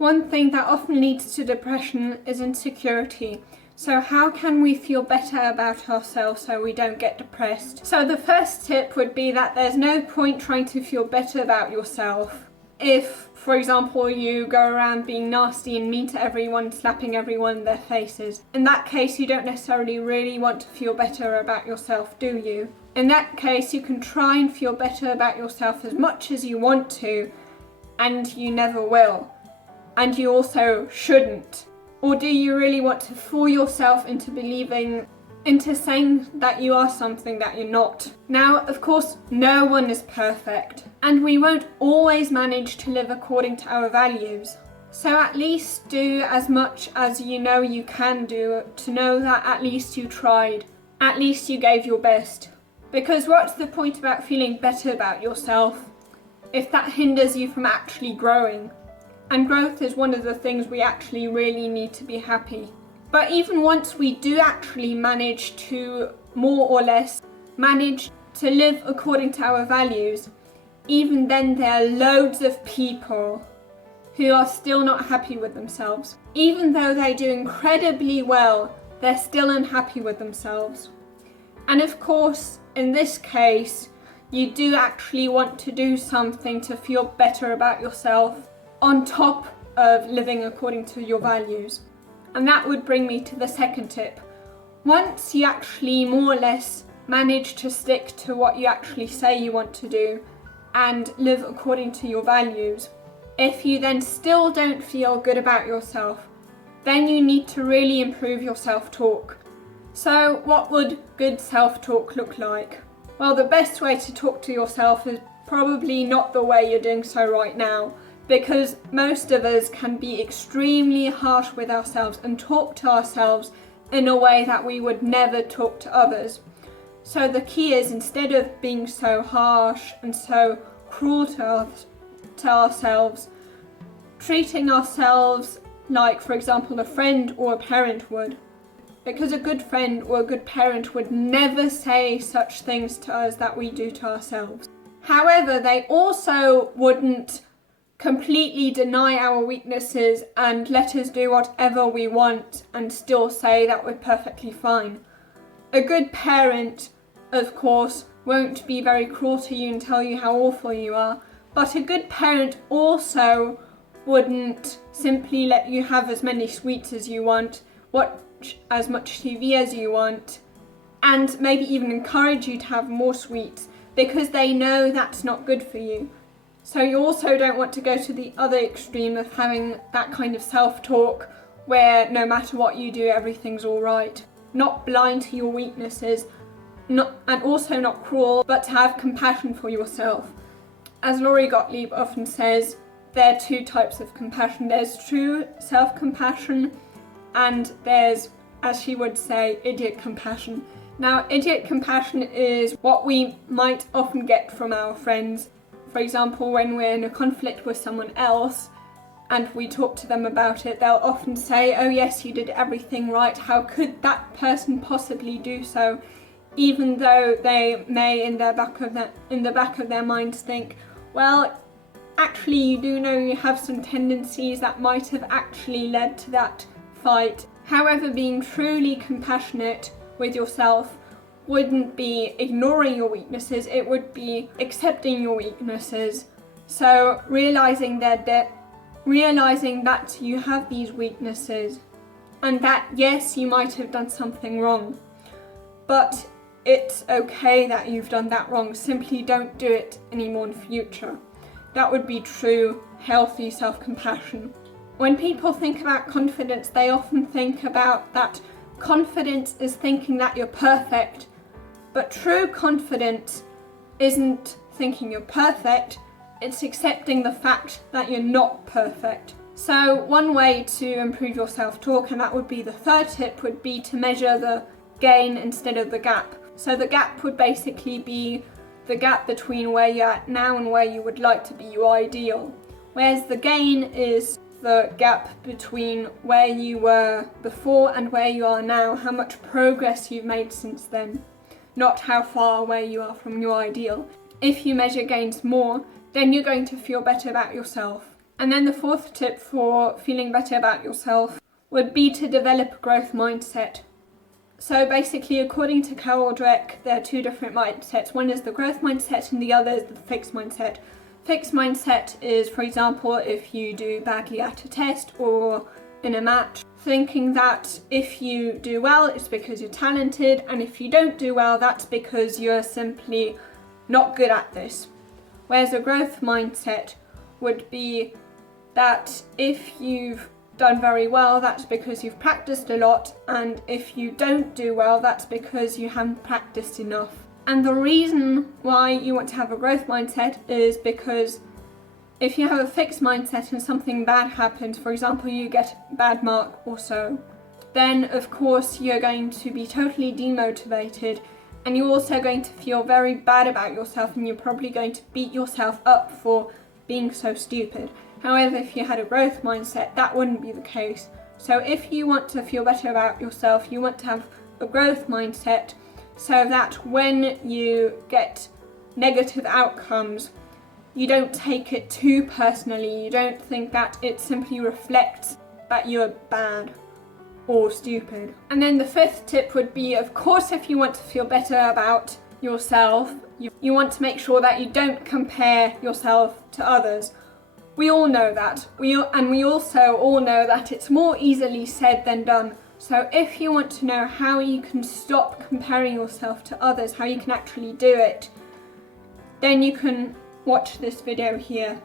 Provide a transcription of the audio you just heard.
One thing that often leads to depression is insecurity. So how can we feel better about ourselves so we don't get depressed? So the first tip would be that there's no point trying to feel better about yourself. If, for example, you go around being nasty and mean to everyone, slapping everyone in their faces, in that case you don't necessarily really want to feel better about yourself, do you? In that case you can try and feel better about yourself as much as you want to, and you never will. And you also shouldn't. Or do you really want to fool yourself into saying that you are something that you're not? Now, of course, no one is perfect, and we won't always manage to live according to our values. So at least do as much as you know you can do to know that at least you tried, at least you gave your best. Because what's the point about feeling better about yourself if that hinders you from actually growing? And growth is one of the things we actually really need to be happy. But even once we do actually manage to more or less manage to live according to our values, even then there are loads of people who are still not happy with themselves. Even though they do incredibly well, they're still unhappy with themselves. And of course, in this case, you do actually want to do something to feel better about yourself on top of living according to your values. And that would bring me to the second tip. Once you actually more or less manage to stick to what you actually say you want to do and live according to your values, if you then still don't feel good about yourself, then you need to really improve your self-talk. So what would good self-talk look like? Well, the best way to talk to yourself is probably not the way you're doing so right now, because most of us can be extremely harsh with ourselves and talk to ourselves in a way that we would never talk to others. So the key is, instead of being so harsh and so cruel to ourselves, treating ourselves like, for example, a friend or a parent would. Because a good friend or a good parent would never say such things to us that we do to ourselves. However, they also wouldn't completely deny our weaknesses and let us do whatever we want and still say that we're perfectly fine. A good parent, of course, won't be very cruel to you and tell you how awful you are, but a good parent also wouldn't simply let you have as many sweets as you want, watch as much TV as you want, and maybe even encourage you to have more sweets because they know that's not good for you. So you also don't want to go to the other extreme of having that kind of self-talk where no matter what you do, everything's all right. Not blind to your weaknesses, and also not cruel, but to have compassion for yourself. As Laurie Gottlieb often says, there are two types of compassion. There's true self-compassion, and there's, as she would say, idiot compassion. Now, idiot compassion is what we might often get from our friends. For example, when we're in a conflict with someone else and we talk to them about it, they'll often say, "Oh yes, you did everything right. How could that person possibly do so?" Even though they may in the back of their minds think, well, actually you do know you have some tendencies that might have actually led to that fight. However, being truly compassionate with yourself wouldn't be ignoring your weaknesses, it would be accepting your weaknesses. So realizing that you have these weaknesses and that yes, you might have done something wrong, but it's okay that you've done that wrong. Simply don't do it anymore in future. That would be true, healthy self-compassion. When people think about confidence, they often think about that confidence is thinking that you're perfect. But true confidence isn't thinking you're perfect, it's accepting the fact that you're not perfect. So one way to improve your self-talk, and that would be the third tip, would be to measure the gain instead of the gap. So the gap would basically be the gap between where you're at now and where you would like to be, your ideal. Whereas the gain is the gap between where you were before and where you are now, how much progress you've made since then, not how far away you are from your ideal. If you measure gains more, then you're going to feel better about yourself. And then the fourth tip for feeling better about yourself would be to develop a growth mindset. So basically, according to Carol Dweck, there are two different mindsets. One is the growth mindset and the other is the fixed mindset. Fixed mindset is, for example, if you do badly at a test or in a match, thinking that if you do well, it's because you're talented, and if you don't do well, that's because you're simply not good at this. Whereas a growth mindset would be that if you've done very well, that's because you've practiced a lot, and if you don't do well, that's because you haven't practiced enough. And the reason why you want to have a growth mindset is because if you have a fixed mindset and something bad happens, for example, you get a bad mark or so, then of course you're going to be totally demotivated, and you're also going to feel very bad about yourself, and you're probably going to beat yourself up for being so stupid. However, if you had a growth mindset, that wouldn't be the case. So if you want to feel better about yourself, you want to have a growth mindset so that when you get negative outcomes, you don't take it too personally. You don't think that it simply reflects that you're bad or stupid. And then the fifth tip would be, of course, if you want to feel better about yourself, you want to make sure that you don't compare yourself to others. We all know that. We also all know that it's more easily said than done. So if you want to know how you can stop comparing yourself to others, how you can actually do it, then you can watch this video here.